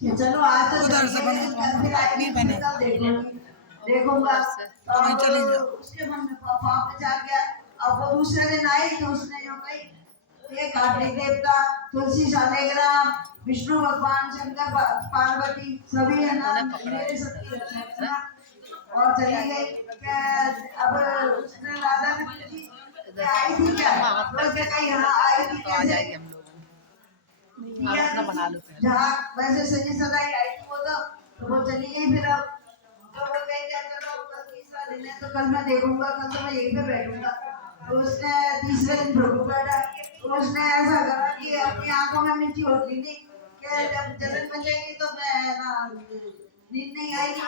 कि चलो आज तो उधर से चलेंगे, बनो लेकिन फिर आएगी नहीं बने तब देखूंगी, देखूंगा। तो तो वहीं अब चली जाओ। उसके मन में पाप विचार गया। अब वो दूसरे दिन आई तो उसने जो कही, ये कार्तिक देवता, तुलसी शालिग्राम, विष्णु भगवान, शंकर पार्वती सभी है ना मेरे सबकी रक्षा करना। और चली गई। क्या अब उसने राधा ने पूछी क्या आई थी क्या, तो उसने कही हाँ आई थी। तो आ कैसे जाएगी हम लोग आप दिया अपना थी बना लो पहले। जहाँ वैसे सजी सदाई आई थी वो तो वो चली गई। फिर अब तो वो कही क्या चलो कल तीसरा दिन है तो कल मैं देखूंगा, कल तो मैं यहीं पे बैठूंगा। तो उसने तीसरे दिन प्रभु बैठा तो उसने ऐसा करा कि अपनी आंखों में मिट्टी होती थी कि जब जलन बचेगी तो मैं ना नींद नहीं आएगी।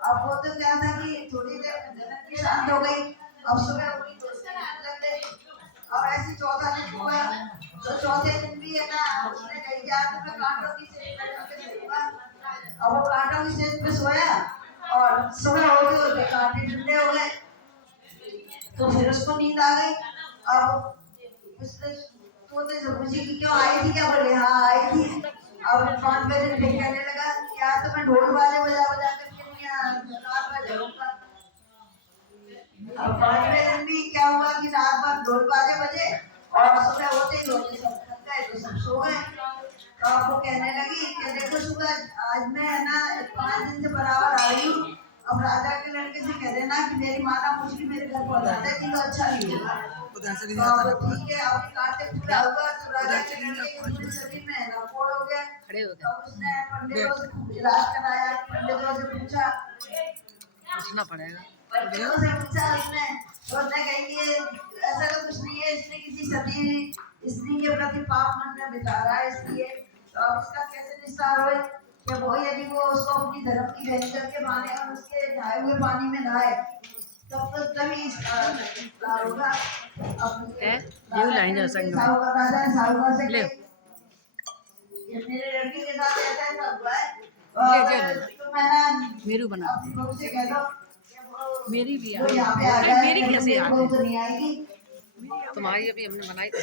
अब वो तो क्या था कि थोड़ी देर में जलन की शांत हो गई। अब सुबह हुई तो उसने नींद लग गई। अब ऐसी चौथा दिन हुआ तो चौथे दिन भी है ना उसने कही यार तो मैं कांटों की सेज पे सोऊंगा। अब वो कांटों की सेज पे सोया और सुबह हो गई और कांटे ठंडे हो गए तो फिर उसको नींद आ गई। अब उसने तोते से पूछी कि क्यों आई थी, क्या बोले हाँ आई थी। अब पांचवें दिन फिर कहने लगा कि यार तो मैं ढोल वाले बजा बजा करके यहाँ रात भर जगूंगा। अब पांचवें दिन भी क्या हुआ कि रात भर ढोल बाजे बजे और सुबह होते ही सब थक गए तो सब सो गए। तो अब वो कहने लगी कि देखो सुबह आज मैं है ना 5 दिन से बराबर आ रही हूँ। अब राजा के लड़के से कह देना कि मेरी माता मुझे मेरे घर पहुंचा देगी तो अच्छा नहीं होगा। उधर से तो अब ठीक है अब कार्तिक पूरा हुआ तो राजा के लड़के के पूरे शरीर में है ना फोड़ हो गया। खड़े हो तो गए उसने पंडितों से इलाज कराया, पंडितों से पूछा, पूछना पड़ेगा। पंडितों से पूछा उसने तो उसने कही कि ऐसा तो कुछ नहीं है, इसने किसी सती स्त्री के प्रति पाप मन में बिता रहा है इसलिए। तो अब इसका कैसे निस्तार होए कि वो यदि वो उसको अपनी धर्म की बहन करके माने और उसके नहाए हुए पानी में नहाए तब तो तभी इसका निस्तार होगा। अब है ड्यू लाइन जा संग में राजा ने साहूकार से ले कही ये मेरे लड़की के साथ ऐसा ऐसा हुआ है ले तो मैं ना मेरू बना अपनी बहू से कह दो मेरी भी वो आई यहाँ पे आ जाए, मेरी कैसे आ बहू गई तो नहीं आएगी। तुम्हारी अभी हमने बनाई थी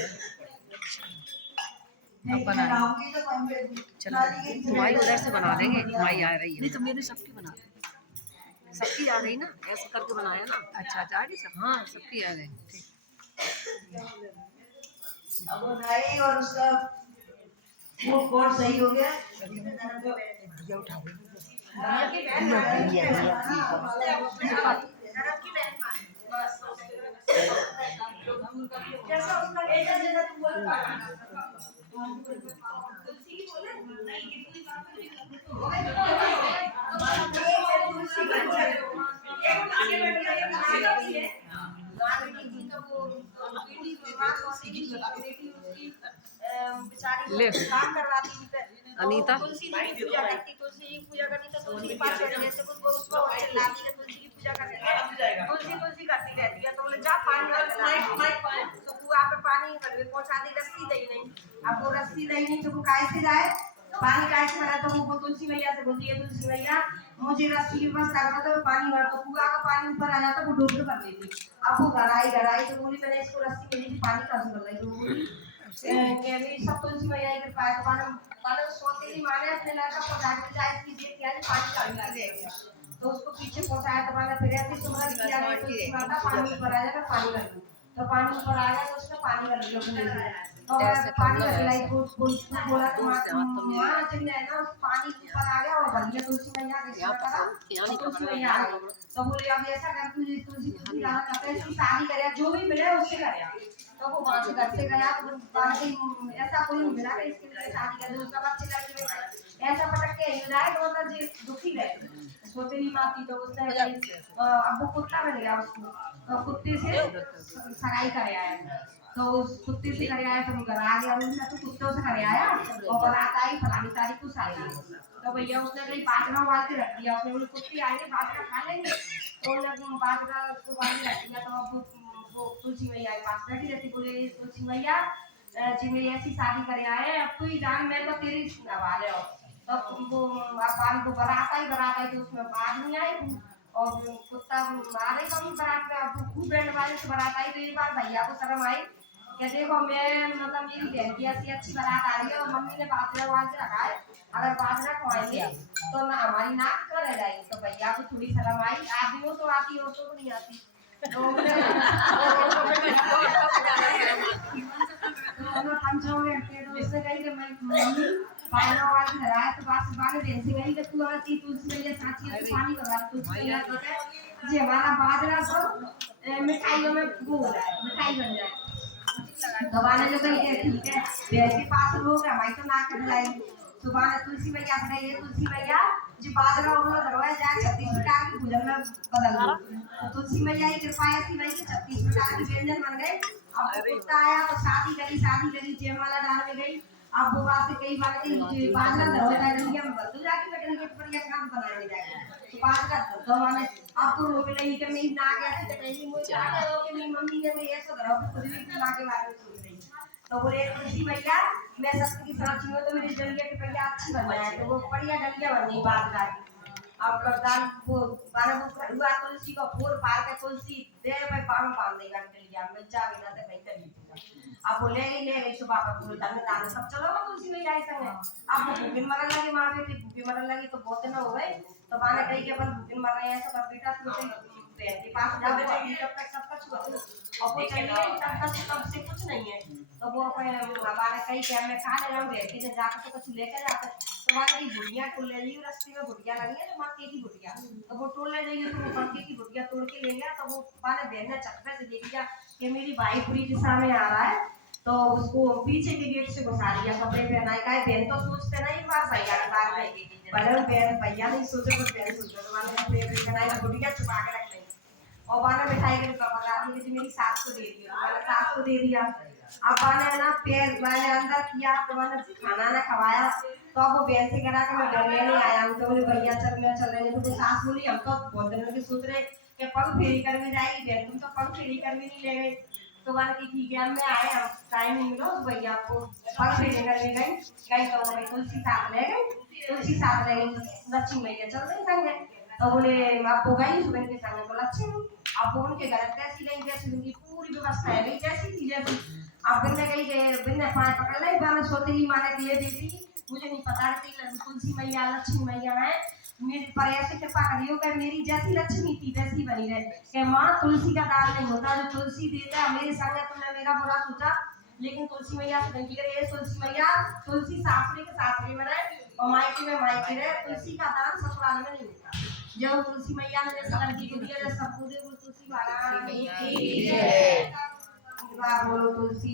अब मैं बनाए लाऊंगी तो वहीं पे चलो तुम्हारी उधर से बना देंगे तुम्हारी आ रही है नहीं तो मेरे सबकी बना दे। सबकी आ गई ना ऐसा करके बनाया ना अच्छा अच्छा आ गई सब। हाँ सबकी आ गई अब वो नई और उसका वो कोड सही हो गया। भैया उठा दे। जैसा उसका बेटा जैसा तुम बोल पा ले काम करवाती थी अनीता तुलसी जी की पूजा करती, तुलसी जी की पूजा करती तो तुलसी के पास बैठ जैसे उसको चिल्लाती है तुलसी की पूजा करती है, तुलसी तुलसी करती रहती है। तो बोले जा पानी डाल तो कुआं पे पानी पहुंचा दी, रस्सी दही नहीं। अब वो रस्सी दही नहीं तो वो कैसे जाए, पानी कैसे भरा तो वो तुलसी मैया से बोलती है तुलसी मैया मुझे रस्सी की व्यवस्था करो तो पानी भर। तो कुआं का पानी ऊपर आ जाता वो डूब कर लेती। अब वो गराई तो बोली मैंने इसको रस्सी मिली थी पानी कहाँ से भर। तो बोली कि मेरी सब तुलसी मैया के पास मानो सोतेली माने अपने लड़का पहुंचा के जाए इसकी जेब किया पानी काट जाएगा। तो उसको पीछे पहुंचाया तो मैंने फिर ऐसे सुमरा किया नहीं तो उसकी माता पानी ऊपर आ जाएगा पानी कर दी। तो पानी ऊपर आ गया तो उसने पानी कर दिया तो पानी कर दिलाई बोला तो माँ चली जाए ना उस पानी ऊपर आ गया और भैया तुलसी मैया के तुलसी मैया आ गई। तो बोले अब ऐसा कर तुझे तुलसी तुलसी रहा करते इसकी शादी करे जो भी मिले उससे करे। तो वो वहां से घर से गया तो बाकी ऐसा कोई नहीं मिला कि इसके लिए शादी कर दूसरा बच्चे लड़की में ऐसा पटक के हिल रहा है तो मतलब जी दुखी रहे सोते नहीं माती। तो उसने अब वो कुत्ता मिल गया उसको कुत्ते से सगाई कर आया। तो उस कुत्ते से कर आया तो वो घर आ गया उसने तो कुत्तों से कर आया और बारात आई फलानी तारीख को शादी। तो भैया उसने कहीं बाजरा उबाल के रख दिया, उसने बोले कुत्ते आएंगे बाजरा खा लेंगे तो उन्होंने बाजरा उबाल के रख दिया। तो अब वो तुलसी मैया के पास बैठी रहती बोले तुलसी मैया जी मेरी ऐसी शादी करे आए अब तू ही जान मैं तो तेरी नवा ले। तब वो पानी को बारात आई तो उसमें बाज नहीं आई और कुत्ता मारे कभी बारात में। अब खूब बैंड वाले से बारात आई तो एक बार भैया को शर्म आई कि देखो मैं मतलब मेरी बहन की ऐसी अच्छी बारात आ रही है और मम्मी ने बाजरा उबाल के रखा है अगर बाजरा खुआए जाएंगे तो ना हमारी नाक कर रह जाएगी। तो भैया को थोड़ी शर्म आई, आदमियों तो आती, औरतों को नहीं आती। तो मैं पंचों में तो उसने कही कि मैं मम्मी पायलों वाली घर आया तो बस बाने दिन से गई कि तू आती तुलसी मैया साथी है तो पानी भरवा तुलसी मैया तो है जी हमारा बाजरा सब मिठाइयों में वो हो जाए, मिठाई बन जाए। तो बाने जो कही कि ठीक है बेर के पास लोग है भाई तो ना कर जाएगी। सुबह में तुलसी मैया से गई, तुलसी मैया जी बाजरा उगलो धरवाए जाए 36 प्रकार के भोजन में बदल दो। तो तुलसी मैया की कृपा ऐसी रही कि 36 प्रकार के व्यंजन बन गए। अब कुत्ता आया तो शादी करी जयमाला डाल में गई। अब वो बात कई बार की बाजरा धरवाए जाए डलिया में बदल जाके बेटन के बढ़िया काम बनाने जाए। तो बाजरा धरवा में अब तो रोक लगी कि मेरी नाक ऐसे कटेगी मुझे क्या करो कि मेरी मम्मी ने मेरे ऐसा धरवा खुद भी नाक के बारे में सोच रही। तो बोले तुलसी मैया मैं सत्य की साक्षी हूं तो मेरी डलिया की पहिया अच्छी बन जाए। तो वो बढ़िया डलिया बन गई बाजरा की। अब करदान वो बारह वो खड़ुआ तुलसी को फोर पार के तुलसी दे में पाम पाम देगा डलिया में जा बिना से नहीं करी। अब बोले ले गई सुबह पर पूरे धन दान सब चलो तुलसी मैया आई संग। अब वो भूखिन मरन लगी, मां बेटी भूखी मरन लगी तो बहुत दिन हो गए। तो मां ने कही कि अपन भूखिन मर रहे हैं तो कर बेटा तू बहन के पास जा बेटा तब तक सब कुछ हुआ। और वो चली गई तब से कुछ नहीं है। तो वो अपने बाबा ने कही कि मैं खा ले रहा हूँ बेटी ने जाकर तो कुछ लेकर जाते। तो वहाँ की भुटिया टोल ले ली, रास्ते में भुटिया लगी है तो मक्के की भुटिया। तो वो टोल ले जाइए तो वो मक्के की भुटिया तोड़ के ले गया। तो वो बाने बहन ने चक्कर से देख लिया कि मेरी भाई पूरी दिशा में आ रहा है। तो उसको पीछे के गेट से घुसा दिया, कपड़े पहनाए। का बहन तो सोचते ना एक बार भैया के बारे में, भले बहन भैया नहीं सोचे तो बहन सोचे। तो मैंने कपड़े पहनाए भुटिया छुपा के रख ली और बाने मिठाई के डिब्बा पकड़ा दी कि मेरी सास को दे दिया। मैंने सास को दे दिया। अब मैंने ना पैर मैंने अंदर किया तो मैंने खाना ना खवाया। तो अब वो बहन से करा कि मैं घर लेने आया हूँ। तो बोले भैया चल मैं चल रहे। तो सास बोली हम तो बहुत दिनों के सोच रहे कि पग फेरी कर में जाएगी बहन, तुम तो पग फेरी कर में नहीं ले गए। तो मैंने की ठीक है मैं आए हम टाइम नहीं मिला उस भैया को पग फेरी कर में गई तो मेरी तुलसी साथ ले गई, तुलसी साथ ले गई लक्ष्मी मैया चल रही संगे। तो बोले आपको गई सुबह के संगे तो लक्ष्मी अब उनके घर कैसी गई जैसी उनकी पूरी व्यवस्था है गई जैसी थी जैसी। अब बिन्ने गई बिन्ने पाए पकड़ ले बाने सोतेली माने दिए बेटी मुझे नहीं पता थी तुलसी मैया लक्ष्मी मैया है मेरे पर ऐसे कृपा करियो कि मेरी जैसी लक्ष्मी थी वैसी बनी रहे। कि माँ तुलसी का दान नहीं होता, जो तुलसी देता है मेरे संग तुमने मेरा बुरा सोचा लेकिन तुलसी मैया से नहीं करे। तुलसी मैया तुलसी सासरे के सासरे में रहे और मायके में मायके रहे। तुलसी का दान ससुराल में नहीं होता। जो तुलसी मैया ने जैसा लड़की को दिया जैसा सबको दे वो तुलसी महाराज बोलो तुलसी।